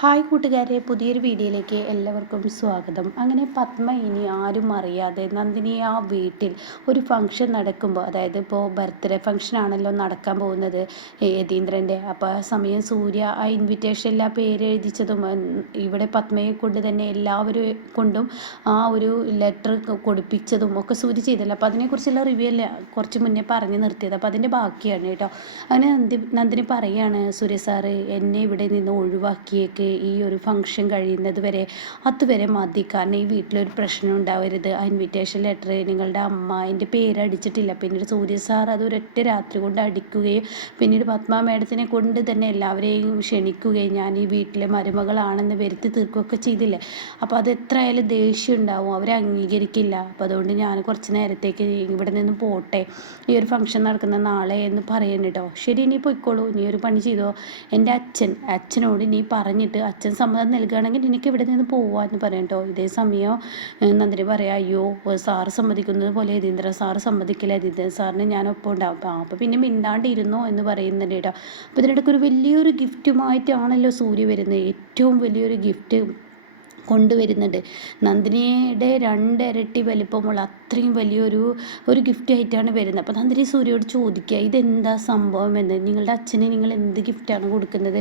Hi കൂട്ടുകാരെ, പുതിയൊരു വീഡിയോയിലേക്ക് എല്ലാവർക്കും സ്വാഗതം. അങ്ങനെ പത്മ ഇനി ആരും അറിയാതെ നന്ദിനി ആ വീട്ടിൽ ഒരു ഫംഗ്ഷൻ നടക്കുമ്പോൾ, അതായത് ഇപ്പോൾ ബർത്ത്ഡേ ഫംഗ്ഷൻ ആണല്ലോ നടക്കാൻ പോകുന്നത് യതീന്ദ്രൻ്റെ. അപ്പോൾ ആ സമയം സൂര്യ ആ ഇൻവിറ്റേഷനിൽ ആ പേര് എഴുതിച്ചതും ഇവിടെ പത്മയെ കൊണ്ട് തന്നെ എല്ലാവരും കൊണ്ടും ആ ഒരു ലെറ്റർ കൊടുപ്പിച്ചതും ഒക്കെ സൂര്യ ചെയ്തല്ലോ. അപ്പോൾ അതിനെക്കുറിച്ചുള്ള റിവ്യൂ അല്ല കുറച്ച് മുന്നേ പറഞ്ഞു നിർത്തിയത്. അപ്പോൾ അതിൻ്റെ ബാക്കിയാണ് കേട്ടോ. അങ്ങനെ നന്ദിനി പറയാണ്, സൂര്യ സാറ് എന്നെ ഇവിടെ നിന്ന് ഒഴിവാക്കിയേക്ക്, ഈ ഒരു ഫംഗ്ഷൻ കഴിയുന്നത് വരെ അതുവരെ മതി. കാരണം ഈ വീട്ടിലൊരു പ്രശ്നം ഉണ്ടാവരുത്. ആ ഇൻവിറ്റേഷൻ ലെറ്റർ നിങ്ങളുടെ അമ്മ എൻ്റെ പേരടിച്ചിട്ടില്ല. പിന്നീട് സൂര്യ സാർ അത് ഒരൊറ്റ രാത്രി കൊണ്ട് അടിക്കുകയും പിന്നീട് പത്മ മേഡത്തിനെ കൊണ്ട് തന്നെ എല്ലാവരെയും ക്ഷണിക്കുകയും ഞാൻ ഈ വീട്ടിലെ മരുമകളാണെന്ന് വരുത്തി തീർക്കുകയൊക്കെ ചെയ്തില്ലേ. അപ്പോൾ അത് എത്രയായാലും ദേഷ്യം ഉണ്ടാവും, അവരെ അംഗീകരിക്കില്ല. അപ്പോൾ അതുകൊണ്ട് ഞാൻ കുറച്ച് നേരത്തേക്ക് ഇവിടെ നിന്ന് പോട്ടെ, ഈ ഒരു ഫംഗ്ഷൻ നടക്കുന്ന നാളെ എന്ന് പറയുന്നു കേട്ടോ. ശരി, നീ പോയിക്കോളൂ, നീ ഒരു പണി ചെയ്തോ, എൻ്റെ അച്ഛനോട് നീ പറഞ്ഞിട്ട് അച്ഛൻ സമ്മതം നൽകുകയാണെങ്കിൽ എനിക്ക് ഇവിടെ നിന്ന് പോവാന്ന് പറയും കേട്ടോ. ഇതേ സമയം നന്ദിനി പറയാം, അയ്യോ സാറ് സമ്മതിക്കുന്നത് പോലെ യതീന്ദ്രൻ സാറ് സമ്മതിക്കില്ല, യതീന്ദ്രൻ സാറിന് ഞാനൊപ്പം ഉണ്ടാവും. അപ്പോൾ പിന്നെ മിണ്ടാണ്ടിരുന്നോ എന്ന് പറയുന്നുണ്ട് കേട്ടോ. അപ്പോൾ ഇതിനിടയ്ക്ക് ഒരു വലിയൊരു ഗിഫ്റ്റുമായിട്ടാണല്ലോ സൂര്യ വരുന്നത്. ഏറ്റവും വലിയൊരു ഗിഫ്റ്റ് കൊണ്ടുവരുന്നുണ്ട്. നന്ദിനിയുടെ 2 ഇരട്ടി വലിപ്പമുള്ള അത്രയും വലിയൊരു ഗിഫ്റ്റ് ആയിട്ടാണ് വരുന്നത്. അപ്പോൾ നന്ദിനി സൂര്യയോട് ചോദിക്കുക, ഇതെന്താ സംഭവം എന്ന്. നിങ്ങളുടെ അച്ഛന് നിങ്ങൾ എന്ത് ഗിഫ്റ്റാണ് കൊടുക്കുന്നത്?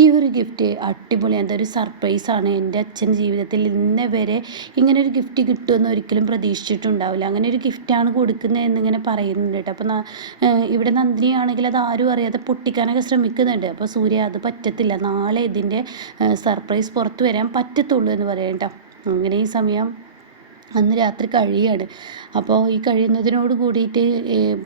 ഈ ഒരു ഗിഫ്റ്റ് അടിപൊളിയാണ്, എന്തൊരു സർപ്രൈസാണ്. എൻ്റെ അച്ഛൻ ജീവിതത്തിൽ ഇന്നേ വരെ ഇങ്ങനൊരു ഗിഫ്റ്റ് കിട്ടുമെന്ന് ഒരിക്കലും പ്രതീക്ഷിച്ചിട്ടുണ്ടാവില്ല. അങ്ങനെ ഒരു ഗിഫ്റ്റാണ് കൊടുക്കുന്നത് എന്നിങ്ങനെ പറയുന്നുണ്ട് കേട്ടോ. അപ്പോൾ ഇവിടെ നന്ദിനിയാണെങ്കിൽ അത് ആരും അറിയാതെ പൊട്ടിക്കാനൊക്കെ ശ്രമിക്കുന്നുണ്ട്. അപ്പോൾ സൂര്യ അത് പറ്റത്തില്ല, നാളെ ഇതിൻ്റെ സർപ്രൈസ് പുറത്തു വരാൻ പറ്റത്തുള്ളൂ എന്ന് പറയാം കേട്ടോ. അങ്ങനെ ഈ സമയം അന്ന് രാത്രി കഴിയാണ്. അപ്പോൾ ഈ കഴിയുന്നതിനോട് കൂടിയിട്ട്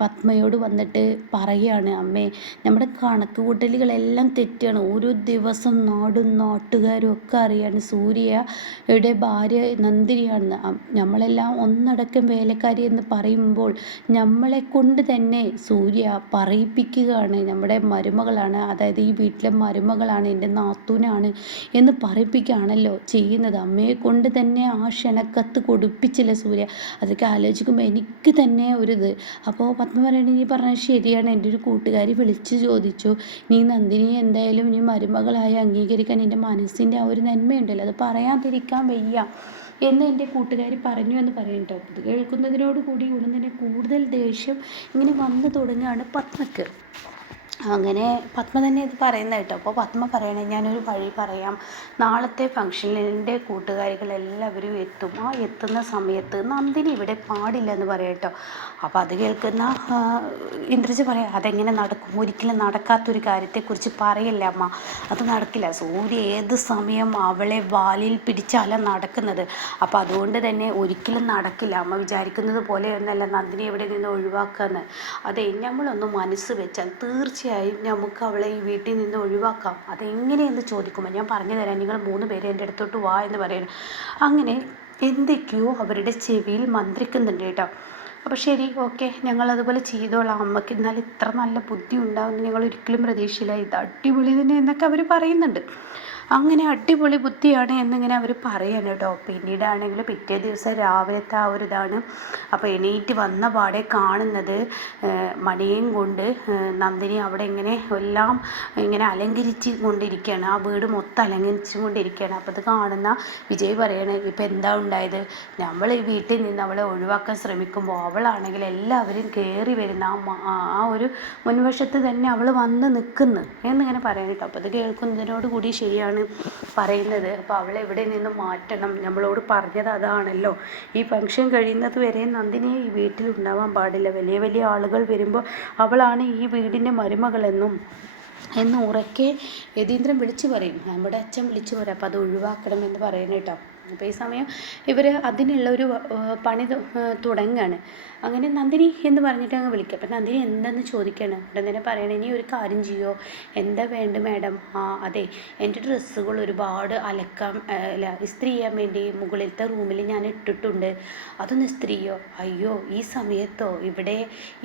പത്മയോട് വന്നിട്ട് പറയുകയാണ്, അമ്മേ നമ്മുടെ കണക്ക് കൂട്ടലുകളെല്ലാം തെറ്റാണ്. ഓരോ ദിവസം നാടും നാട്ടുകാരും ഒക്കെ അറിയാണ് സൂര്യയുടെ ഭാര്യ നന്ദിനിയാണെന്ന്. നമ്മളെല്ലാം ഒന്നടക്കം വേലക്കാരി എന്ന് പറയുമ്പോൾ നമ്മളെ കൊണ്ട് തന്നെ സൂര്യ പറയിപ്പിക്കുകയാണ്, നമ്മുടെ മരുമകളാണ്, അതായത് ഈ വീട്ടിലെ മരുമകളാണ്, എൻ്റെ നാത്തൂനാണ് എന്ന് പറയിപ്പിക്കുകയാണല്ലോ ചെയ്യുന്നത്. അമ്മയെ കൊണ്ട് തന്നെ ആ ക്ഷണക്കത്ത് കൊടുപ്പിച്ചില്ല സൂര്യ. അതൊക്കെ ആലോചിക്കുമ്പോൾ എനിക്ക് തന്നെ ഒരിത്. അപ്പോൾ പത്മ പറയണെങ്കിൽ നീ പറഞ്ഞത് ശരിയാണ്, എൻ്റെ ഒരു കൂട്ടുകാരി വിളിച്ച് ചോദിച്ചു, നീ നന്ദിനി എന്തായാലും നീ മരുമകളായി അംഗീകരിക്കാൻ എൻ്റെ മനസ്സിൻ്റെ ആ ഒരു നന്മയുണ്ടല്ലോ, അത് പറയാതിരിക്കാൻ വയ്യ എന്ന് എൻ്റെ കൂട്ടുകാരി പറഞ്ഞു എന്ന് പറയും കേട്ടോ. ഇത് കേൾക്കുന്നതിനോട് കൂടി ഉടൻ തന്നെ കൂടുതൽ ദേഷ്യം ഇങ്ങനെ വന്നു തുടങ്ങുകയാണ് പത്മക്ക്. അങ്ങനെ പത്മ തന്നെ ഇത് പറയുന്നത് കേട്ടോ. അപ്പോൾ പത്മ പറയണേ, ഞാനൊരു വഴി പറയാം, നാളത്തെ ഫംഗ്ഷനിൽ എൻ്റെ കൂട്ടുകാരികളെല്ലാവരും എത്തും. ആ എത്തുന്ന സമയത്ത് നന്ദിനി ഇവിടെ പാടില്ല എന്ന് പറയാം കേട്ടോ. അപ്പോൾ അത് കേൾക്കുന്ന ഇന്ദ്രജ പറയാം, അതെങ്ങനെ നടക്കും, ഒരിക്കലും നടക്കാത്തൊരു കാര്യത്തെക്കുറിച്ച് പറയല്ല അമ്മ, അത് നടക്കില്ല. സൂര്യ ഏത് സമയം അവളെ വാലിൽ പിടിച്ചാല നടക്കുന്നത്. അപ്പോൾ അതുകൊണ്ട് തന്നെ ഒരിക്കലും നടക്കില്ല. അമ്മ വിചാരിക്കുന്നത് പോലെയൊന്നല്ല നന്ദിനി ഇവിടെ നിന്ന് ഒഴിവാക്കാന്ന്. അതെ, നമ്മളൊന്ന് മനസ്സ് വെച്ചാൽ തീർച്ചയായും നമുക്ക് അവളെ ഈ വീട്ടിൽ നിന്ന് ഒഴിവാക്കാം. അതെങ്ങനെയെന്ന് ചോദിക്കുമ്പോൾ ഞാൻ പറഞ്ഞു തരാം, നിങ്ങൾ 3 പേര് എൻ്റെ അടുത്തോട്ട് വാ എന്ന് പറയുന്നു. അങ്ങനെ എന്തൊക്കെയോ അവരുടെ ചെവിയിൽ മന്ത്രിക്കുന്നുണ്ട് കേട്ടോ. അപ്പോൾ ശരി, ഓക്കെ, ഞങ്ങൾ അതുപോലെ ചെയ്തോളാം, അമ്മയ്ക്ക് എന്നാൽ ഇത്ര നല്ല ബുദ്ധി ഉണ്ടാവുമെന്ന് ഞങ്ങൾ ഒരിക്കലും പ്രതീക്ഷയില്ല, ഇത് അടിപൊളി തന്നെ എന്നൊക്കെ അവർ പറയുന്നുണ്ട്. അങ്ങനെ അടിപൊളി ബുദ്ധിയാണ് എന്നിങ്ങനെ അവർ പറയാണ് കേട്ടോ. പിന്നീടാണെങ്കിൽ പിറ്റേ ദിവസം രാവിലത്തെ ആ ഒരു ഇതാണ്. അപ്പോൾ എണീറ്റ് വന്ന പാടെ കാണുന്നത് മണിയും കൊണ്ട് നന്ദിനി അവിടെ ഇങ്ങനെ എല്ലാം ഇങ്ങനെ അലങ്കരിച്ച് കൊണ്ടിരിക്കുകയാണ്, ആ വീട് മൊത്തം അലങ്കരിച്ച് കൊണ്ടിരിക്കുകയാണ്. അപ്പോൾ അത് കാണുന്ന വിജയ് പറയണേ, ഇപ്പം എന്താ ഉണ്ടായത്, നമ്മൾ ഈ വീട്ടിൽ നിന്ന് അവളെ ഒഴിവാക്കാൻ ശ്രമിക്കുമ്പോൾ അവളാണെങ്കിൽ എല്ലാവരും കയറി വരുന്ന ആ ഒരു മുൻവശത്ത് തന്നെ അവൾ വന്ന് നിൽക്കുന്നു എന്നിങ്ങനെ പറയാൻ കേട്ടോ. അപ്പോൾ അത് കേൾക്കുന്നതിനോട് കൂടി ശരിയാണ് പറയുന്നത്. അപ്പോൾ അവളെ എവിടെ നിന്ന് മാറ്റണം, നമ്മളോട് പറഞ്ഞത് അതാണല്ലോ, ഈ ഫംഗ്ഷൻ കഴിയുന്നത് വരെ നന്ദിനിയെ ഈ വീട്ടിൽ ഉണ്ടാവാൻ പാടില്ല, വലിയ വലിയ ആളുകൾ വരുമ്പോൾ അവളാണ് ഈ വീടിൻ്റെ മരുമകളെന്നും എന്ന് ഉറക്കെ യതീന്ദ്രൻ വിളിച്ചു പറയും, നമ്മുടെ അച്ഛൻ വിളിച്ചു പറയും. അപ്പോൾ അത് ഒഴിവാക്കണമെന്ന് പറയുന്നത് കേട്ടോ. അപ്പോൾ ഈ സമയം ഇവർ അതിനുള്ളൊരു പണി തുടങ്ങുകയാണ്. അങ്ങനെ നന്ദിനി എന്ന് പറഞ്ഞിട്ട് അങ്ങ് വിളിക്കുക. അപ്പം നന്ദിനി എന്താണെന്ന് ചോദിക്കുകയാണ്. ഉടൻ തന്നെ പറയണേ, ഇനി ഒരു കാര്യം ചെയ്യുമോ, എന്താ വേണ്ട മാഡം? അതെ, എൻ്റെ ഡ്രസ്സുകൾ ഒരുപാട് അല്ല ഇസ്ത്രി ചെയ്യാൻ വേണ്ടി മുകളിലത്തെ റൂമിൽ ഞാൻ ഇട്ടിട്ടുണ്ട്, അതൊന്ന് ഇസ്ത്രീയോ? അയ്യോ, ഈ സമയത്തോ?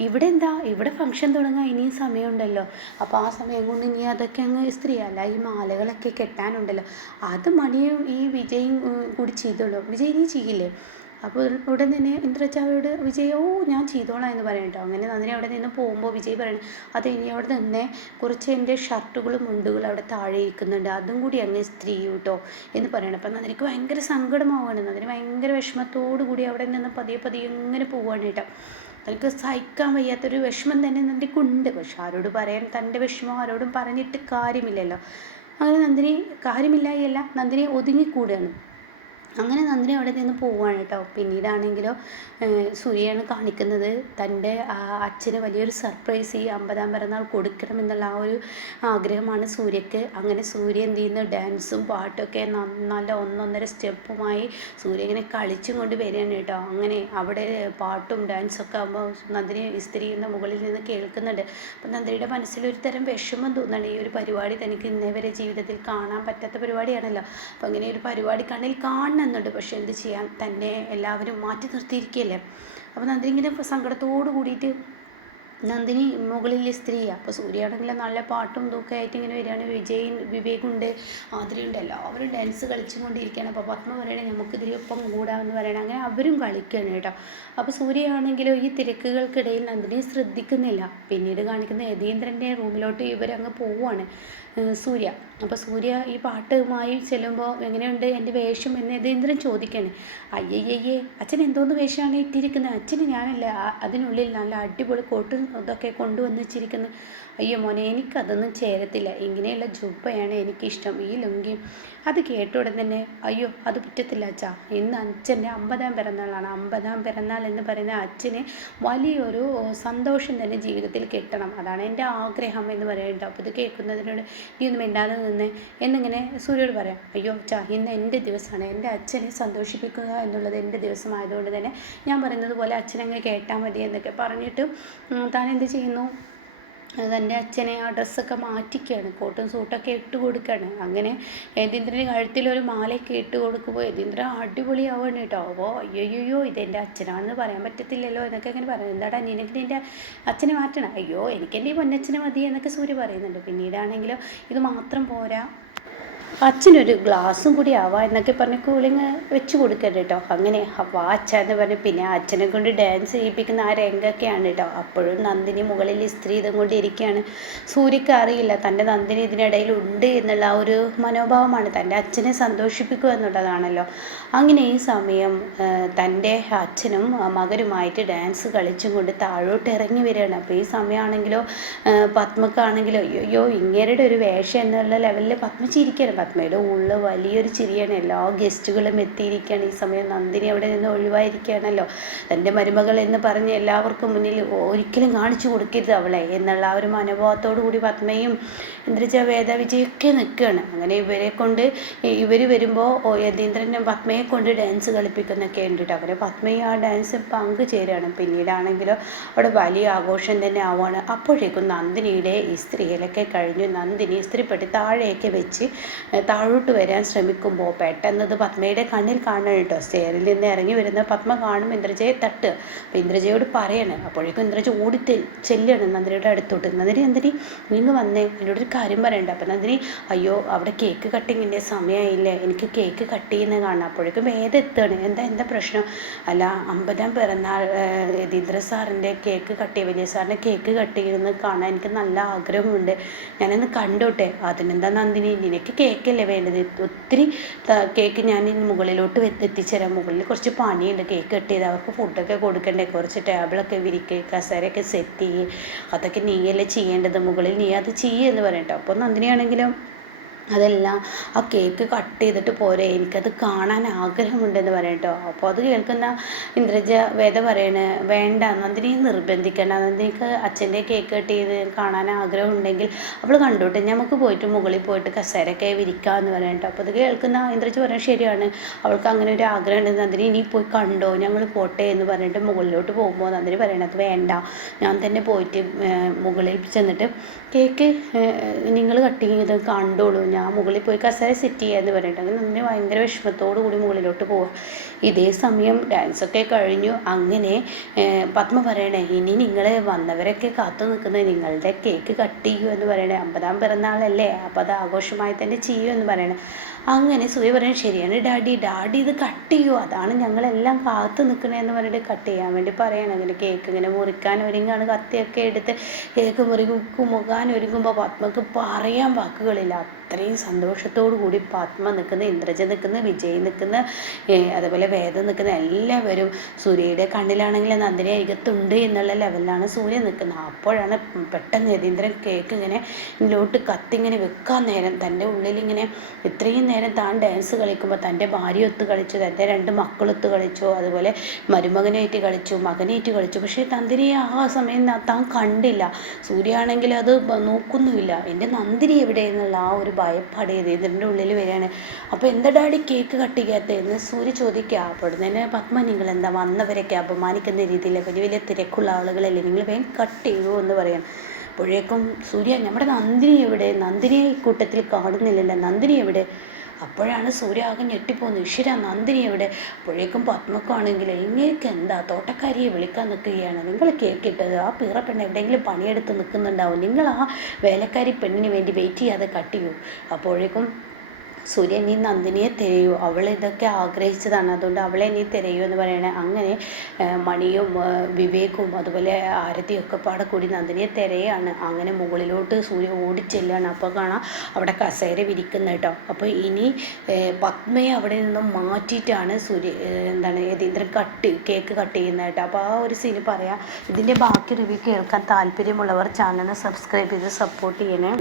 ഇവിടെ എന്താ, ഇവിടെ ഫംഗ്ഷൻ തുടങ്ങാൻ ഇനിയും സമയമുണ്ടല്ലോ, അപ്പോൾ ആ സമയം കൊണ്ട് ഇനി അതൊക്കെ അങ്ങ് ഇസ്ത്രീ അല്ല, ഈ മാലകളൊക്കെ കെട്ടാനുണ്ടല്ലോ, അത് മണിയും ഈ വിജയും കൂടി ചെയ്തോളൂ. വിജയ് നീ ചെയ്യില്ലേ? അപ്പോൾ ഉടൻ തന്നെ ഇന്ദ്രജ അവരോട് വിജയ് ഞാൻ ചെയ്തോളാം എന്ന് പറയും കേട്ടോ. അങ്ങനെ നന്ദിനി അവിടെ നിന്ന് പോകുമ്പോൾ വിജയ് പറയണം അത് ഇനി അവിടെ നിന്ന് കുറച്ച് എൻ്റെ ഷർട്ടുകളും മുണ്ടുകളും അവിടെ താഴെ ഇരിക്കുന്നുണ്ട്, അതും കൂടി അങ്ങ് ഇസ്തിരി കേട്ടോ എന്ന് പറയണം. അപ്പം നന്ദിനിക്ക് ഭയങ്കര സങ്കടമാവാണ്. നന്ദിനി ഭയങ്കര വിഷമത്തോടു കൂടി അവിടെ നിന്ന് പതിയെ പതിയെ ഇങ്ങനെ പോവാണ് കേട്ടോ. തനിക്ക് സഹിക്കാൻ വയ്യാത്തൊരു വിഷമം തന്നെ നന്ദിക്കുണ്ട്. പക്ഷെ ആരോട് പറയാൻ, തൻ്റെ വിഷമം ആരോടും പറഞ്ഞിട്ട് കാര്യമില്ലല്ലോ. അങ്ങനെ നന്ദിനി കാര്യമില്ലായല്ല, നന്ദിനി ഒതുങ്ങിക്കൂടുകയാണ്. അങ്ങനെ നന്ദിനി അവിടെ നിന്ന് പോവുകയാണ് കേട്ടോ. പിന്നീടാണെങ്കിലോ സൂര്യയാണ് കാണിക്കുന്നത് തൻ്റെ അച്ഛന് വലിയൊരു സർപ്രൈസ് ഈ 50ാം പിറന്നാൾ കൊടുക്കണമെന്നുള്ള ആ ഒരു ആഗ്രഹമാണ് സൂര്യക്ക്. അങ്ങനെ സൂര്യ എന്ത് ചെയ്യുന്നു, ഡാൻസും പാട്ടൊക്കെ നല്ല ഒന്നൊന്നര സ്റ്റെപ്പുമായി സൂര്യ ഇങ്ങനെ കളിച്ചും കൊണ്ട് വരികയാണ് കേട്ടോ. അങ്ങനെ അവിടെ പാട്ടും ഡാൻസൊക്കെ ആകുമ്പോൾ നന്ദിനി ഇസ്തിരിയുടെ മുകളിൽ നിന്ന് കേൾക്കുന്നുണ്ട്. അപ്പം നന്ദിനിയുടെ മനസ്സിലൊരു തരം വിഷമം തോന്നുന്നുണ്ട്. ഈ ഒരു പരിപാടി തനിക്ക് ഇന്നേ വരെ ജീവിതത്തിൽ കാണാൻ പറ്റാത്ത പരിപാടിയാണല്ലോ. അപ്പം അങ്ങനെ ഒരു പരിപാടി കണ്ണിൽ കാണുന്നുണ്ട്. പക്ഷെ എന്ത് ചെയ്യാൻ, തന്നെ എല്ലാവരും മാറ്റി നിർത്തിയിരിക്കുകയല്ലേ. അപ്പോൾ നന്ദിനി ഇങ്ങനെ സങ്കടത്തോട് കൂടിയിട്ട് നന്ദിനി മുകളിലെ സ്ത്രീയാണ്. അപ്പോൾ സൂര്യയാണെങ്കിൽ നല്ല പാട്ടും ഇതൊക്കെ ആയിട്ട് ഇങ്ങനെ വരികയാണ്. വിവേകുണ്ട്, ആതിരയുണ്ട്, എല്ലാവരും ഡാൻസ് കളിച്ചും കൊണ്ടിരിക്കുകയാണ്. അപ്പോൾ പത്മ പറയണേ നമുക്ക് ഇതിലൊപ്പം കൂടാമെന്ന് പറയണേ. അങ്ങനെ അവരും കളിക്കുകയാണ് കേട്ടോ. അപ്പോൾ സൂര്യയാണെങ്കിലോ ഈ തിരക്കുകൾക്കിടയിൽ നന്ദിനി ശ്രദ്ധിക്കുന്നില്ല. പിന്നീട് കാണിക്കുന്ന യതീന്ദ്രൻ്റെ റൂമിലോട്ട് ഇവരങ്ങ് പോവുകയാണ് സൂര്യ. അപ്പോൾ സൂര്യ ഈ പാട്ടുമായി ചെല്ലുമ്പോൾ എങ്ങനെയുണ്ട് എൻ്റെ വേഷം എന്ന് യതീന്ദ്രൻ ചോദിക്കണേ. അയ്യയ്യേ അച്ഛൻ എന്തോന്ന് വേഷമാണ് ഇട്ടിരിക്കുന്നത്, അച്ഛന് ഞാനല്ല അതിനുള്ളിൽ നല്ല അടിപൊളി കോട്ടും ഇതൊക്കെ കൊണ്ടുവന്ന് വെച്ചിരിക്കുന്നത്. അയ്യോ മോനെ എനിക്കതൊന്നും ചേരത്തില്ല, ഇങ്ങനെയുള്ള ജുബ്ബയാണ് എനിക്കിഷ്ടം, ഈ ലുങ്കിയും. അത് കേട്ട ഉടൻ തന്നെ അയ്യോ അത് പറ്റത്തില്ല അച്ഛാ, ഇന്ന് അച്ഛൻ്റെ 50ാം പിറന്നാളാണ്. 50ാം പിറന്നാൾ എന്ന് പറയുന്ന അച്ഛന് വലിയൊരു സന്തോഷം തന്നെ ജീവിതത്തിൽ കിട്ടണം, അതാണ് എൻ്റെ ആഗ്രഹം എന്ന് പറയുന്നുണ്ട്. അപ്പോൾ ഇത് കേൾക്കുന്നതിനോട് നീ ഒന്നും മിണ്ടാതെ നിന്ന് എന്നിങ്ങനെ സൂര്യോട് പറയാം. അയ്യോ അച്ഛാ ഇന്ന് എൻ്റെ ദിവസമാണ്, എൻ്റെ അച്ഛനെ സന്തോഷിപ്പിക്കുക എന്നുള്ളത് എൻ്റെ ദിവസമായതുകൊണ്ട് തന്നെ ഞാൻ പറയുന്നത് പോലെ അച്ഛനങ്ങ് കേട്ടാൽ മതി എന്നൊക്കെ പറഞ്ഞിട്ട് താൻ എന്ത് ചെയ്യുന്നു, തൻ്റെ അച്ഛനെ ആ ഡ്രസ്സൊക്കെ മാറ്റിക്കുകയാണ്, കോട്ടും സൂട്ടൊക്കെ ഇട്ട് കൊടുക്കുകയാണ്. അങ്ങനെ യതീന്ദ്രന് കഴുത്തിലൊരു മാലയൊക്കെ ഇട്ട് കൊടുക്കുമ്പോൾ യതീന്ദ്രൻ അടിപൊളിയാവുകയാണ് കേട്ടോ. അപ്പോൾ അയ്യോയ്യോ ഇതെൻ്റെ അച്ഛനാണെന്ന് പറയാൻ പറ്റത്തില്ലല്ലോ എന്നൊക്കെ ഇങ്ങനെ പറയുന്നത്. എന്താടാ നിനക്ക് നിൻ്റെ അച്ഛനെ മാറ്റണം, അയ്യോ എനിക്കെൻ്റെ ഈ പൊന്നച്ഛനെ മതി എന്നൊക്കെ സൂര്യ പറയുന്നുണ്ട്. പിന്നീടാണെങ്കിലോ ഇത് മാത്രം പോരാ, അച്ഛനൊരു ഗ്ലാസ്സും കൂടി ആവാം എന്നൊക്കെ പറഞ്ഞ് കൂളിങ് വെച്ച് കൊടുക്കരുത് കേട്ടോ. അങ്ങനെ വാച്ച എന്ന് പറഞ്ഞ് പിന്നെ അച്ഛനെ കൊണ്ട് ഡാൻസ് ചെയ്യിപ്പിക്കുന്ന ആ രംഗമൊക്കെയാണ് കേട്ടോ. അപ്പോഴും നന്ദിനി മുകളിൽ സ്ത്രീ ഇതും കൊണ്ട് ഇരിക്കുകയാണ്. സൂര്യക്ക് അറിയില്ല തൻ്റെ നന്ദിനി ഇതിനിടയിൽ ഉണ്ട് എന്നുള്ള ആ ഒരു മനോഭാവമാണ്, തൻ്റെ അച്ഛനെ സന്തോഷിപ്പിക്കുക എന്നുള്ളതാണല്ലോ. അങ്ങനെ ഈ സമയം തൻ്റെ അച്ഛനും മകനുമായിട്ട് ഡാൻസ് കളിച്ചും കൊണ്ട് താഴോട്ട് ഇറങ്ങി വരികയാണ്. അപ്പോൾ ഈ സമയമാണെങ്കിലോ പത്മക്കാണെങ്കിലോ അയ്യോ ഇങ്ങേരുടെ ഒരു വേഷം എന്നുള്ള ലെവലിൽ പത്മ ചിരിക്കുകയാണ്. പത്മയുടെ ഉള്ളിൽ വലിയൊരു ചിരിയാണ്. എല്ലാ ഗസ്റ്റുകളും എത്തിയിരിക്കുകയാണ്. ഈ സമയം നന്ദിനി അവിടെ നിന്ന് ഒഴിവായിരിക്കുകയാണല്ലോ. തൻ്റെ മരുമകൾ എന്ന് പറഞ്ഞ് എല്ലാവർക്കും മുന്നിൽ ഒരിക്കലും കാണിച്ചു കൊടുക്കരുത് അവളെ എന്നുള്ള ആ ഒരു മനോഭാവത്തോടു കൂടി പത്മയും ഇന്ദ്രജ, വേദ, വിജയൊക്കെ നിൽക്കുകയാണ്. അങ്ങനെ ഇവരെ കൊണ്ട് ഇവർ വരുമ്പോൾ യതീന്ദ്രനും പത്മയെ കൊണ്ട് ഡാൻസ് കളിപ്പിക്കുന്നൊക്കെ ഉണ്ട് കേട്ടോ. അവരെ പത്മയും ആ ഡാൻസ് പങ്കുചേരുകയാണ്. പിന്നീടാണെങ്കിലോ അവിടെ വലിയ ആഘോഷം തന്നെ ആവുകയാണ്. അപ്പോഴേക്കും നന്ദിനിയുടെ ഈ സ്ത്രീയിലൊക്കെ കഴിഞ്ഞു. നന്ദിനി ഇസ്ത്രീപ്പെട്ട് താഴെയൊക്കെ വെച്ച് താഴോട്ട് വരാൻ ശ്രമിക്കുമ്പോൾ പെട്ടെന്നത് പത്മയുടെ കണ്ണിൽ കാണണം കേട്ടോ. സ്റ്റെയറിൽ നിന്ന് ഇറങ്ങി വരുന്ന പത്മ കാണും ഇന്ദ്രജയെ തട്ടുക. അപ്പോൾ ഇന്ദ്രജയോട് പറയാണ്. അപ്പോഴേക്കും ഇന്ദ്രജ ഓടി ചെല്ലുകയാണ് നന്ദിനിയുടെ അടുത്തോട്ട്. നന്ദിനി നിങ്ങൾ വന്നേ, എന്നോടൊരു കാര്യം പറയണ്ട. അപ്പം നന്ദിനി അയ്യോ അവിടെ കേക്ക് കട്ടിങ്ങിൻ്റെ സമയമായില്ലേ, എനിക്ക് കേക്ക് കട്ട് ചെയ്യുന്നത് കാണാം. അപ്പോഴേക്കും വേദ എത്തുകയാണ്. എന്താ പ്രശ്നം? അല്ല 50ാം പിറന്നാൾ യതീന്ദ്ര സാറിൻ്റെ കേക്ക് കട്ട് ചെയ്യുക, വലിയ സാറിൻ്റെ കേക്ക് കട്ട് ചെയ്യുന്നത് കാണാൻ എനിക്ക് നല്ല ആഗ്രഹമുണ്ട്, ഞാനൊന്ന് കണ്ടോട്ടെ. അതിനെന്താ നന്ദിനി, നിനക്ക് കേക്കല്ലേ വേണ്ടത്, ഒത്തിരി കേക്ക് ഞാൻ മുകളിലോട്ട് എത്തിച്ചേരാം. മുകളിൽ കുറച്ച് പണിയുണ്ട്, കേക്ക് കട്ട് ചെയ്ത് അവർക്ക് ഫുഡൊക്കെ കൊടുക്കണ്ടേ, കുറച്ച് ടേബിളൊക്കെ വിരിക്കുക, കസേരയൊക്കെ സെറ്റ് ചെയ്യുക, അതൊക്കെ നീയല്ലേ ചെയ്യേണ്ടത്, മുകളിൽ നീ അത് ചെയ്യുമെന്ന് പറയട്ടോ. അപ്പോൾ നന്ദിനിയാണെങ്കിലും അതെല്ലാം ആ കേക്ക് കട്ട് ചെയ്തിട്ട് പോരെ, എനിക്കത് കാണാൻ ആഗ്രഹമുണ്ടെന്ന് പറയട്ടോ. അപ്പോൾ അത് കേൾക്കുന്ന ഇന്ദ്രജ വേദ പറയണേ വേണ്ട നന്ദിനി നിർബന്ധിക്കേണ്ട, നന്ദിനിക്ക് അച്ഛൻ്റെ കേക്ക് കട്ട് ചെയ്ത് കാണാൻ ആഗ്രഹം ഉണ്ടെങ്കിൽ അവൾ കണ്ടോട്ടെ, നമുക്ക് പോയിട്ട് മുകളിൽ പോയിട്ട് കസേരയൊക്കെ വിരിക്കാമെന്ന് പറയട്ടോ. അപ്പോൾ അത് കേൾക്കുന്ന ഇന്ദ്രജ പറയാൻ ശരിയാണ്, അവൾക്ക് അങ്ങനെ ഒരു ആഗ്രഹം ഉണ്ട്, നന്ദിനി ഇനി പോയി കണ്ടോ, ഞങ്ങൾ പോട്ടെ എന്ന് പറഞ്ഞിട്ട് മുകളിലോട്ട് പോകുമ്പോൾ നന്ദിനി പറയണത് വേണ്ട, ഞാൻ തന്നെ പോയിട്ട് മുകളിൽ ചെന്നിട്ട് കേക്ക് നിങ്ങൾ കട്ട് ചെയ്ത് കണ്ടോളൂ, ഞാൻ മുകളിൽ പോയി കസേര സെറ്റ് ചെയ്യാമെന്ന് പറഞ്ഞിട്ട് അങ്ങനെ നന്ദിനി ഭയങ്കര വിഷമത്തോടു കൂടി മുകളിലോട്ട് പോവുക. ഇതേ സമയം ഡാൻസൊക്കെ കഴിഞ്ഞു. അങ്ങനെ പത്മ പറയണേ ഇനി നിങ്ങൾ വന്നവരൊക്കെ കാത്തു നിൽക്കുന്നത് നിങ്ങളുടെ കേക്ക് കട്ട് ചെയ്യൂ എന്ന് പറയണേ, 50ാം പിറന്നാളല്ലേ അപ്പോൾ അത് ആഘോഷമായി തന്നെ ചെയ്യൂ എന്ന് പറയണേ. അങ്ങനെ സൂര്യ പറയും ശരിയാണ് ഡാഡി, ഡാഡി ഇത് കട്ട് ചെയ്യൂ, അതാണ് ഞങ്ങളെല്ലാം കാത്തു നിൽക്കണേന്ന് പറഞ്ഞിട്ട് കട്ട് ചെയ്യാൻ വേണ്ടി പറയണം. അങ്ങനെ കേക്ക് ഇങ്ങനെ മുറിക്കാൻ ഒരുങ്ങാണ്, കത്തിയൊക്കെ എടുത്ത് കേക്ക് മുറുക്കാൻ ഒരുങ്ങുമ്പോൾ പത്മക്ക് പറയാൻ വാക്കുകളില്ല. അത്രയും സന്തോഷത്തോടു കൂടി പത്മ നിൽക്കുന്ന, ഇന്ദ്രജ നിൽക്കുന്ന, വിജയ് നിൽക്കുന്ന, അതുപോലെ വേദം നിൽക്കുന്ന എല്ലാവരും, സൂര്യയുടെ കണ്ണിലാണെങ്കിൽ നന്ദിനി അരികത്തുണ്ട് എന്നുള്ള ലെവലിലാണ് സൂര്യ നിൽക്കുന്നത്. അപ്പോഴാണ് പെട്ടെന്ന് യതീന്ദ്രൻ കേക്ക് ഇങ്ങനെ ഇതിലോട്ട് കത്തിങ്ങനെ വെക്കാൻ നേരം തൻ്റെ ഉള്ളിലിങ്ങനെ ഇത്രയും നേരം താൻ ഡാൻസ് കളിക്കുമ്പോൾ തൻ്റെ ഭാര്യയൊത്ത് കളിച്ചു, തൻ്റെ 2 മക്കളൊത്ത് കളിച്ചു, അതുപോലെ മരുമകനായിട്ട് കളിച്ചു, മകനായിട്ട് കളിച്ചു. പക്ഷേ നന്ദിനിയെ ആ സമയം താൻ കണ്ടില്ല. സൂര്യ ആണെങ്കിൽ അത് നോക്കുന്നുമില്ല. എൻ്റെ നന്ദിനി എവിടെ എന്നുള്ള ആ ഒരു ഭയപ്പാട് യതീന്ദ്രൻ്റെ ഉള്ളിൽ വരികയാണ്. അപ്പോൾ എന്താ ഡാഡി കേക്ക് കട്ട് ചെയ്യാത്തതെന്ന് സൂര്യ ചോദിക്കുക. അപ്പോൾ തന്നെ പത്മ, നിങ്ങൾ എന്താ വന്നവരൊക്കെ അപമാനിക്കുന്ന രീതിയിൽ വലിയ വലിയ തിരക്കുള്ള ആളുകളല്ലേ, നിങ്ങൾ വേഗം കട്ട് ചെയ്യൂ എന്ന് പറയാം. അപ്പോഴേക്കും സൂര്യ, നമ്മുടെ നന്ദിനി എവിടെ, നന്ദിനിയെ ഈ കൂട്ടത്തിൽ കാണുന്നില്ലല്ലോ, നന്ദിനി എവിടെ? അപ്പോഴാണ് സൂര്യ ആകെ ഞെട്ടിപ്പോകുന്നത്. ഈശ്വര, നന്ദിനി എവിടെ? അപ്പോഴേക്കും പത്മക്കാണെങ്കിൽ ഇങ്ങേക്ക് എന്താ, തോട്ടക്കാരിയെ വിളിക്കാൻ നിൽക്കുകയാണ്, നിങ്ങൾ കേൾക്കിട്ടത് ആ പീറപ്പെണ്ണ് എവിടെയെങ്കിലും പണിയെടുത്ത് നിൽക്കുന്നുണ്ടാവും, നിങ്ങൾ ആ വേലക്കാരി പെണ്ണിന് വേണ്ടി വെയിറ്റ് ചെയ്യാതെ കട്ട് ചെയ്യൂ. അപ്പോഴേക്കും സൂര്യ, നീ നന്ദിനിയെ തിരയൂ, അവൾ ഇതൊക്കെ ആഗ്രഹിച്ചതാണ്, അതുകൊണ്ട് അവളെ നീ തിരയൂ എന്ന് പറയണേ. അങ്ങനെ മണിയും വിവേകവും അതുപോലെ ആരതിയൊക്കെ പാടെ കൂടി നന്ദിനിയെ തിരയാണ്. അങ്ങനെ മുകളിലോട്ട് സൂര്യ ഓടിച്ചെല്ലാണ്. അപ്പോൾ കാണാം അവിടെ കസേര വിരിക്കുന്ന കേട്ടോ. അപ്പോൾ ഇനി പത്മയെ അവിടെ നിന്നും മാറ്റിയിട്ടാണ് എന്താണ് യതീന്ദ്രൻ കേക്ക് കട്ട് ചെയ്യുന്നത് കേട്ടോ. അപ്പോൾ ആ ഒരു സീന് പറയാം. ഇതിൻ്റെ ബാക്കി റിവ്യൂ കേൾക്കാൻ താല്പര്യമുള്ളവർ ചാനൽ സബ്സ്ക്രൈബ് ചെയ്ത് സപ്പോർട്ട് ചെയ്യണേ.